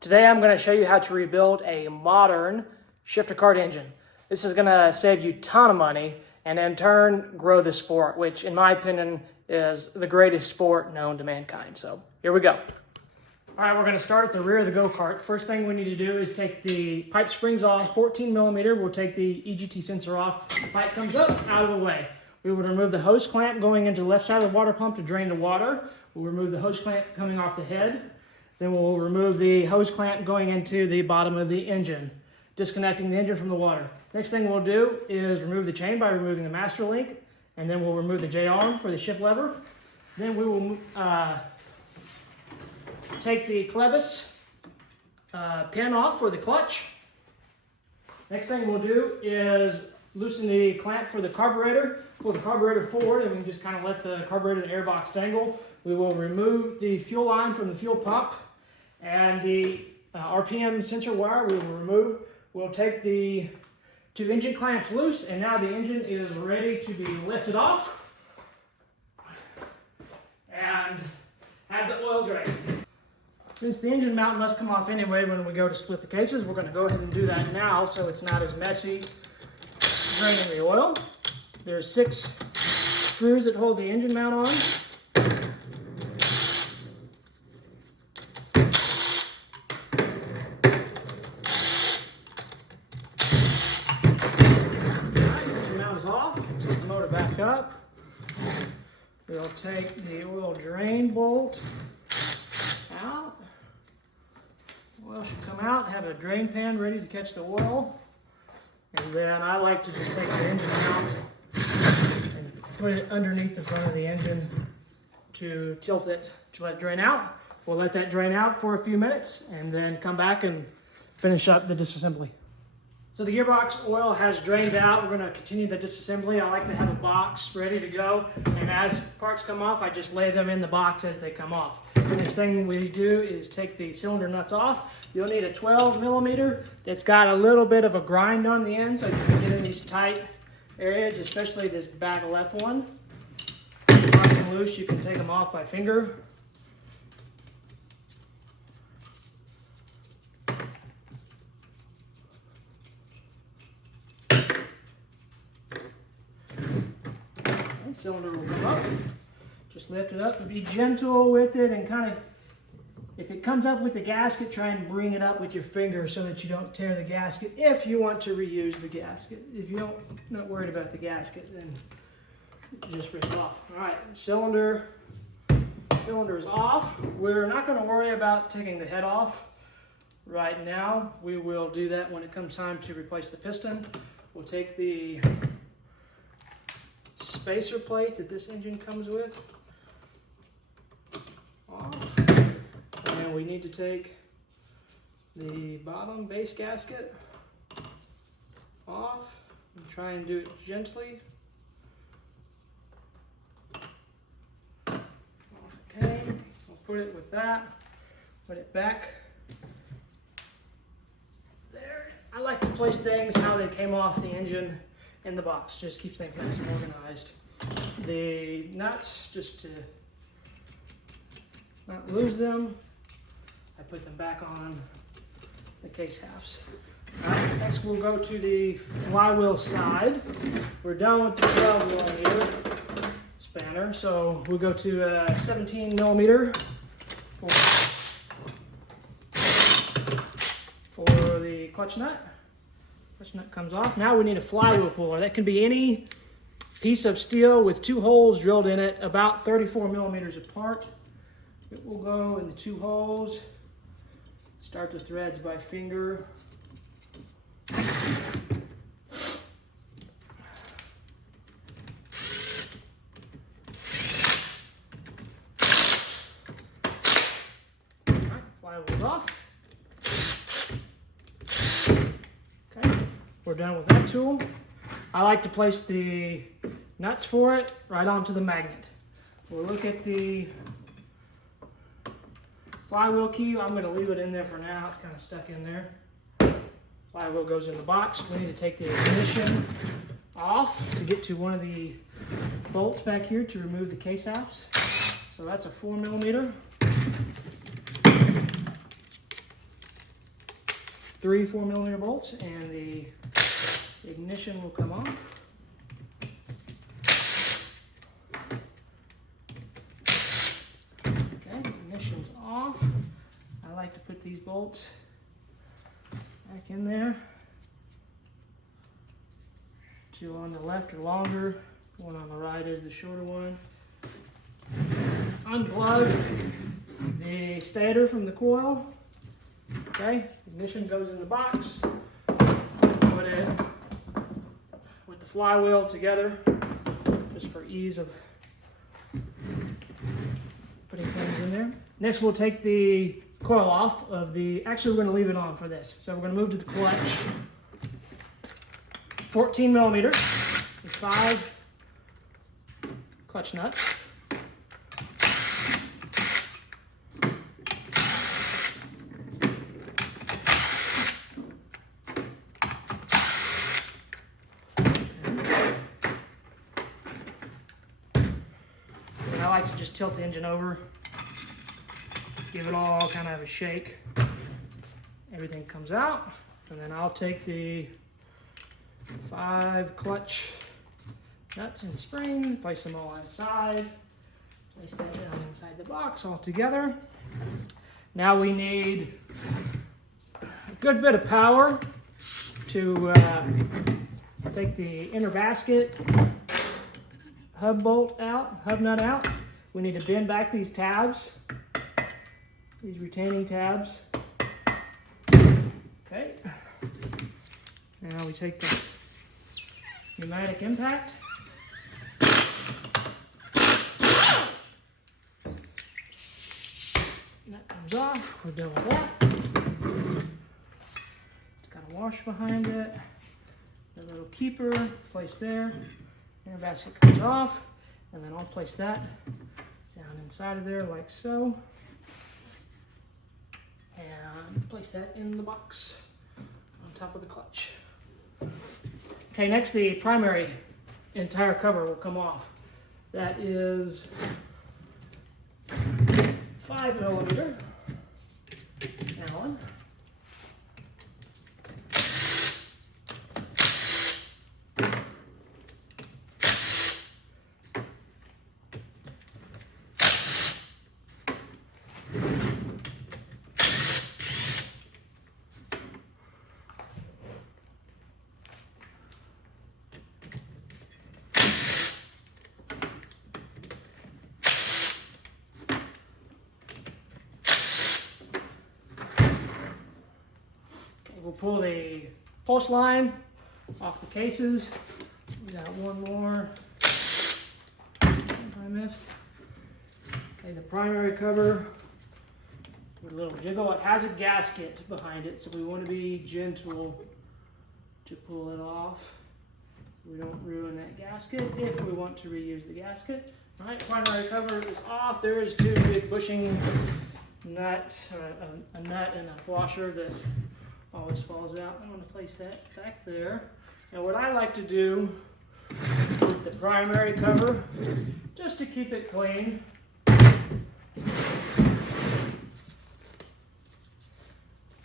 Today I'm going to show you how to rebuild a modern shifter kart engine. This is going to save you a ton of money and in turn grow the sport, which in my opinion is the greatest sport known to mankind. So here we go. All right, we're going to start at the rear of the go-kart. First thing we need to do is take the pipe springs off, 14 millimeter. We'll take the EGT sensor off. The pipe comes up, out of the way. We will remove the hose clamp going into the left side of the water pump to drain the water. We'll remove the hose clamp coming off the head. Then we'll remove the hose clamp going into the bottom of the engine, disconnecting the engine from the water. Next thing we'll do is remove the chain by removing the master link, and then we'll remove the J-arm for the shift lever. Then we will take the clevis pin off for the clutch. Next thing we'll do is loosen the clamp for the carburetor, pull the carburetor forward, and we can just kind of let the carburetor and the airbox dangle. We will remove the fuel line from the fuel pump, and the RPM sensor wire we will remove. We'll take the two engine clamps loose, and now the engine is ready to be lifted off and have the oil drain. Since the engine mount must come off anyway when we go to split the cases, we're going to go ahead and do that now so it's not as messy draining the oil. There's 6 screws that hold the engine mount on. Take the motor back up. We'll take the oil drain bolt out. Oil should come out, have a drain pan ready to catch the oil. And then I like to just take the engine out and put it underneath the front of the engine to tilt it to let it drain out. We'll let that drain out for a few minutes and then come back and finish up the disassembly. So the gearbox oil has drained out. We're going to continue the disassembly. I like to have a box ready to go, and as parts come off, I just lay them in the box as they come off. The next thing we do is take the cylinder nuts off. You'll need a 12 millimeter that's got a little bit of a grind on the end so you can get in these tight areas, especially this back left one. If you want them loose, you can take them off by finger. Cylinder will come up. Just lift it up and be gentle with it, and kind of, if it comes up with the gasket, try and bring it up with your finger so that you don't tear the gasket if you want to reuse the gasket. If you not worried about the gasket, then just rip it off. All right, cylinder is off. We're not going to worry about taking the head off right now. We will do that when it comes time to replace the piston. We'll take the spacer plate that this engine comes with off, and we need to take the bottom base gasket off and try and do it gently. Okay, we'll put it with that, put it back there. I like to place things how they came off the engine in the box, just keeps things nice and organized. The nuts, just to not lose them, I put them back on the case halves. All right, next we'll go to the flywheel side. We're done with the 12 millimeter spanner, so we'll go to a 17 millimeter for the clutch nut. Clutch nut comes off. Now we need a flywheel puller. That can be any piece of steel with 2 holes drilled in it, about 34 millimeters apart. It will go in the 2 holes. Start the threads by finger. Okay. All right, flywheel's off. We're done with that tool. I like to place the nuts for it right onto the magnet. We'll look at the flywheel key. I'm going to leave it in there for now. It's kind of stuck in there. Flywheel goes in the box. We need to take the ignition off to get to one of the bolts back here to remove the case halves. So that's a 4 millimeter. 3 4mm bolts, and the ignition will come off. Okay, ignition's off. I like to put these bolts back in there. 2 on the left are longer, 1 on the right is the shorter one. Unplug the stator from the coil. Okay, ignition goes in the box. Put it with the flywheel together, just for ease of putting things in there. Next, we'll take the coil off of the, actually we're going to leave it on for this. So we're going to move to the clutch. 14mm with 5 clutch nuts. And I like to just tilt the engine over, give it all kind of a shake. Everything comes out, and then I'll take the 5 clutch nuts and springs, place them all inside, place that down inside the box all together. Now we need a good bit of power to take the inner basket hub nut out. We need to bend back these tabs, these retaining tabs. Okay. Now we take the pneumatic impact. That comes off. We're done with that. It's got a wash behind it. The little keeper placed there. Inner basket comes off, and then I'll place that down inside of there like so. And place that in the box on top of the clutch. Okay, next the primary entire cover will come off. That is 5mm Allen. We'll pull the pulse line off the cases. We got one more I missed. Okay, the primary cover with a little jiggle. It has a gasket behind it, so we want to be gentle to pull it off. We don't ruin that gasket if we want to reuse the gasket. All right, primary cover is off. There is 2 big bushing nuts, a nut and a washer that always falls out. I'm going to place that back there. And what I like to do with the primary cover, just to keep it clean,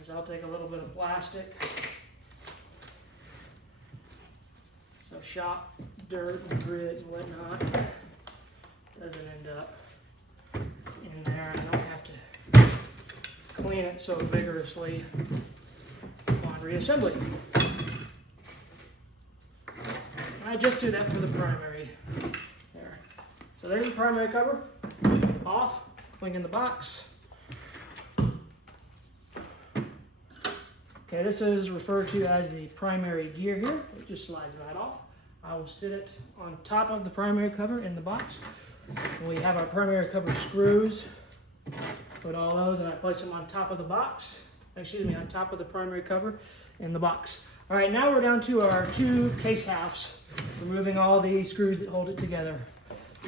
is I'll take a little bit of plastic, so shop, dirt, and grit and whatnot doesn't end up in there. I don't have to clean it so vigorously on reassembly. I just do that for the primary there. So there's the primary cover off, clean in the box. Okay, this is referred to as the primary gear here. It just slides right off. I will sit it on top of the primary cover in the box. And we have our primary cover screws. Put all those and I place them on top of the box. Excuse me, on top of the primary cover in the box. All right, now we're down to our 2 case halves, removing all the screws that hold it together.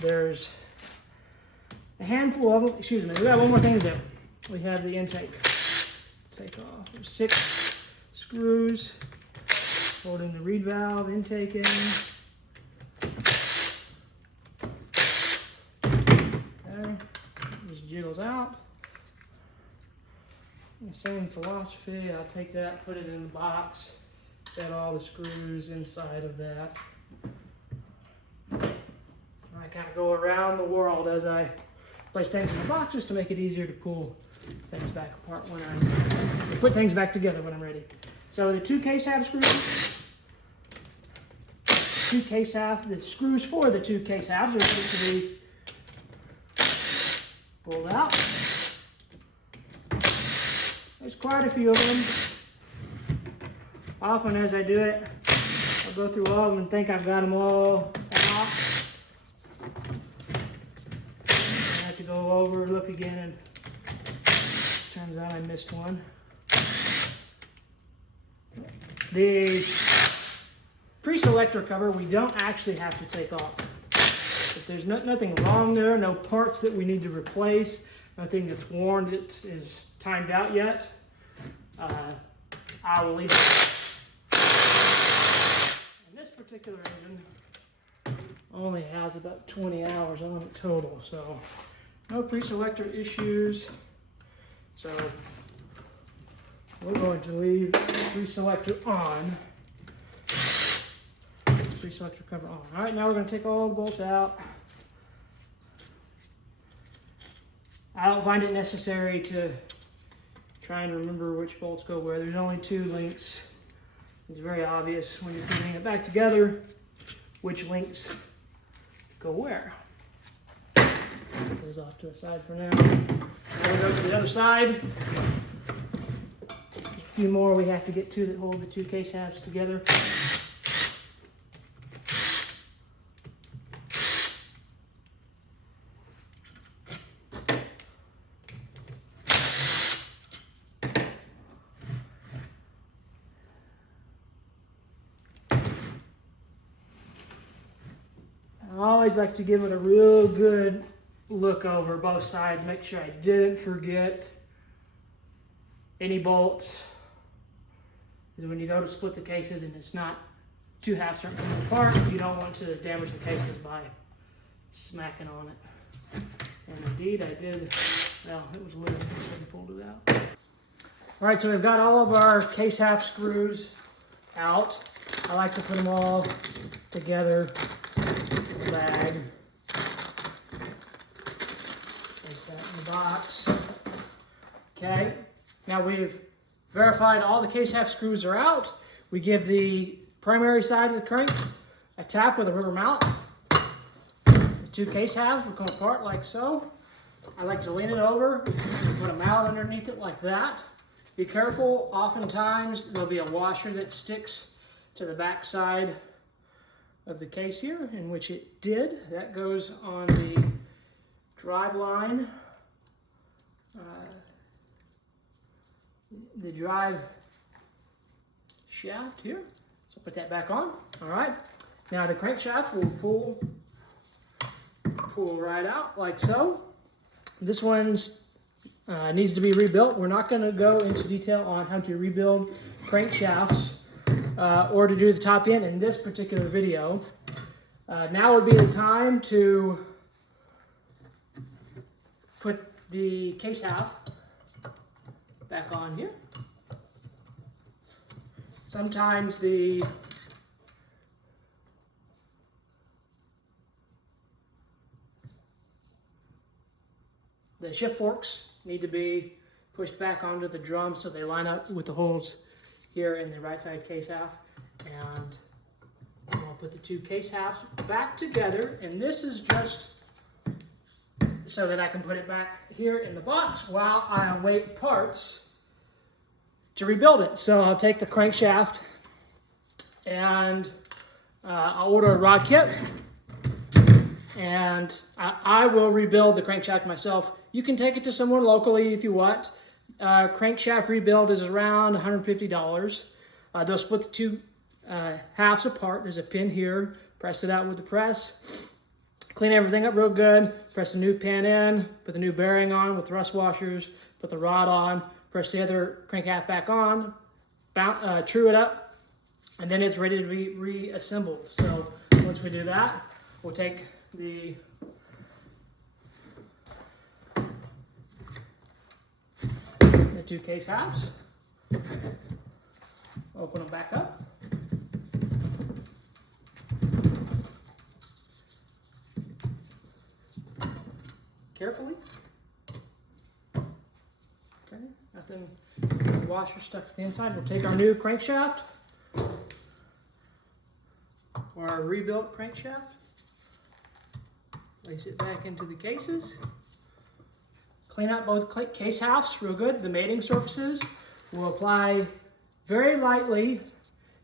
There's a handful of them. Excuse me, we got one more thing to do. We have the intake. Take off. There's 6 screws holding the reed valve intake in. Okay, just jiggles out. Same philosophy. I'll take that, put it in the box, set all the screws inside of that. I kind of go around the world as I place things in the box just to make it easier to pull things back apart when I'm, put things back together when I'm ready. So the 2 case half screws, the screws for the 2 case halves are ready to be pulled out. There's quite a few of them. Often as I do it, I'll go through all of them and think I've got them all out. I have to go over, look again, and turns out I missed one. The pre-selector cover we don't actually have to take off. If there's nothing wrong there, no parts that we need to replace, nothing that's worn that is timed out yet, I will leave it. And this particular engine only has about 20 hours on it total, so no pre-selector issues. So we're going to leave the pre-selector on. Pre-selector cover on. All right, now we're going to take all the bolts out. I don't find it necessary to try and remember which bolts go where. There's only 2 links. It's very obvious when you're putting it back together which links go where. Put those off to the side for now. Now we'll go to the other side. A few more we have to get to that hold the 2 case halves together. I always like to give it a real good look over both sides, make sure I didn't forget any bolts. Because when you go to split the cases and it's not 2 halves certain things apart, you don't want to damage the cases by smacking on it. And indeed I did, well, it was loose, so I pulled it out. All right, so we've got all of our case half screws out. I like to put them all together. Bag. Place that in the box. Okay, now we've verified all the case half screws are out. We give the primary side of the crank a tap with a rubber mallet. The 2 case halves will come apart like so. I like to lean it over, put a mallet underneath it like that. Be careful, oftentimes there'll be a washer that sticks to the back side of the case here, in which it did. That goes on the drive line, the drive shaft here. So put that back on. All right. Now the crankshaft will pull right out like so. This one's needs to be rebuilt. We're not going to go into detail on how to rebuild crankshafts or to do the top end in this particular video. Now would be the time to put the case half back on here. Sometimes the shift forks need to be pushed back onto the drum so they line up with the holes here in the right side case half. And I'll put the 2 case halves back together, and this is just so that I can put it back here in the box while I await parts to rebuild it. So I'll take the crankshaft and I'll order a rod kit, and I will rebuild the crankshaft myself. You can take it to someone locally if you want. Crankshaft rebuild is around $150. They'll split the 2 halves apart. There's a pin here. Press it out with the press. Clean everything up real good. Press the new pin in. Put the new bearing on with rust washers. Put the rod on. Press the other crank half back on. True it up. And then it's ready to be reassembled. So once we do that, we'll take the two case halves. Open them back up. Carefully. Okay, got them washer stuck to the inside. We'll take our new crankshaft, or our rebuilt crankshaft, place it back into the cases. Clean out both case halves real good, the mating surfaces. We'll apply very lightly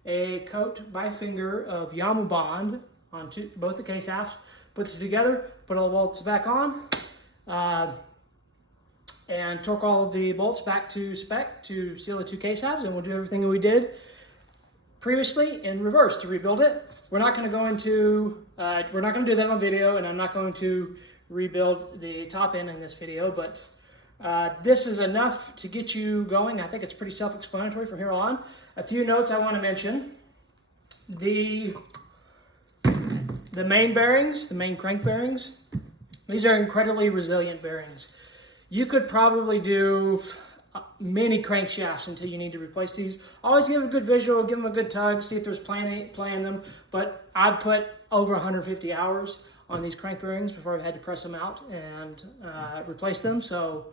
a coat by finger of IAME Bond on both the case halves. Put them together, put all the bolts back on, and torque all of the bolts back to spec to seal the two case halves, and we'll do everything we did previously in reverse to rebuild it. We're not going to go into, we're not going to do that on video, and I'm not going to rebuild the top end in this video, but this is enough to get you going. I think it's pretty self-explanatory from here on. A few notes I want to mention. The main bearings, the main crank bearings, these are incredibly resilient bearings. You could probably do many crankshafts until you need to replace these. Always give them a good visual, give them a good tug, see if there's play in them. But I've put over 150 hours on these crank bearings before I've had to press them out and replace them. So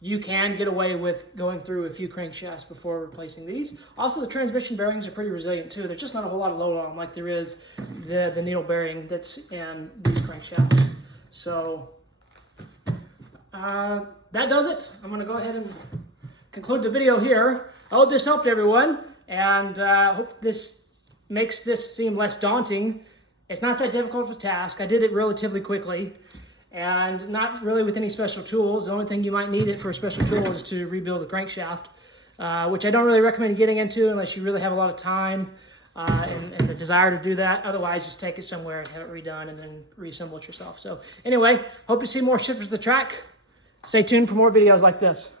you can get away with going through a few crankshafts before replacing these. Also, the transmission bearings are pretty resilient too. There's just not a whole lot of load on them like there is the needle bearing that's in these crankshafts. So that does it. I'm going to go ahead and conclude the video here. I hope this helped everyone, and hope this makes this seem less daunting. It's not that difficult of a task. I did it relatively quickly, and not really with any special tools. The only thing you might need it for a special tool is to rebuild a crankshaft, which I don't really recommend getting into unless you really have a lot of time and the desire to do that. Otherwise, just take it somewhere and have it redone and then reassemble it yourself. So anyway, hope to see more shifters to the track. Stay tuned for more videos like this.